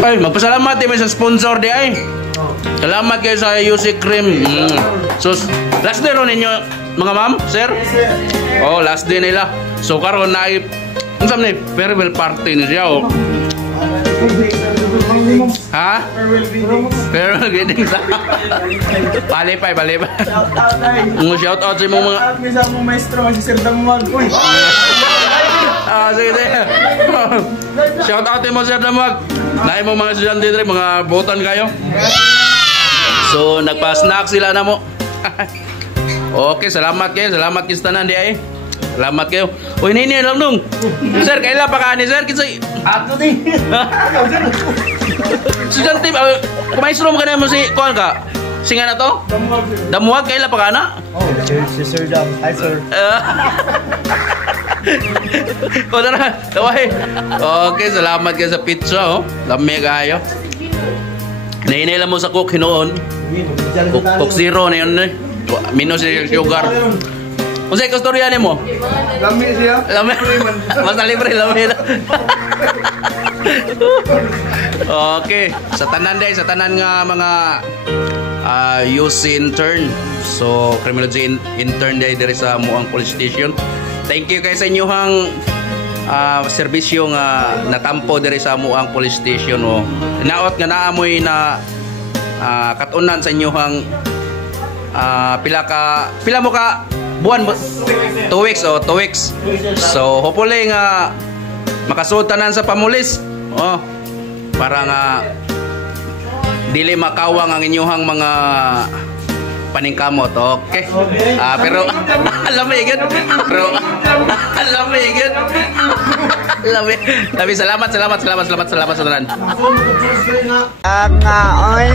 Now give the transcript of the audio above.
Ay, magpasalamat din sa sponsor di ay. Salamat kayo sa UC Cream. So, last day ron ninyo, mga ma'am, sir? Oh, last day nila. So, karon na ay, ano ni farewell party ni siya, oh. Ha? Farewell greetings. Balipay. Shout out sa mga... Misa mo maestro, si Sir Damuag. Sige. Shout out mo, Sir Damuag. Lain mo mga estudyante dito, mga botan kayo. So, nagpa-snack sila na mo. Okay, salamat kayo sa tanan di ay. Salamat kayo. Uy, nini lang nung. Sir, kailan pa ka ni Sir? Kinsay? Ato ni. Estudyante, kumaistro mo ka na mo si Kuan ka? Singa na to? Damuag, kailan pa ka na? Oh, si Sir Dam. Hi, Sir. O, tara. Taway. Okay, salamat kayo sa pizza, oh. Lami kayo. Nahinay lang mo sa cook, hinoon. Cook zero na yun, eh. Minus yung sugar. Kung sa'yo, kustorya niya mo? Lami siya. Lami. Basta libre, lami na. Okay. Sa tanan nga mga UC intern. So, criminology intern dahil sa Muang Police Station. Thank you kayo sa inyong serbisyo nga natampo diri sa Muang Police Station. Oh. Naot nga naamoy na katunan sa inyong pila mo ka buwan 2 weeks. So hopefully nga makasuot tanan sa pamulis. Oh. Para nga dili makawang ang inyong mga paningkamot. Okay. Pero alam mo igid. Salamat sa tanan. Nga oy.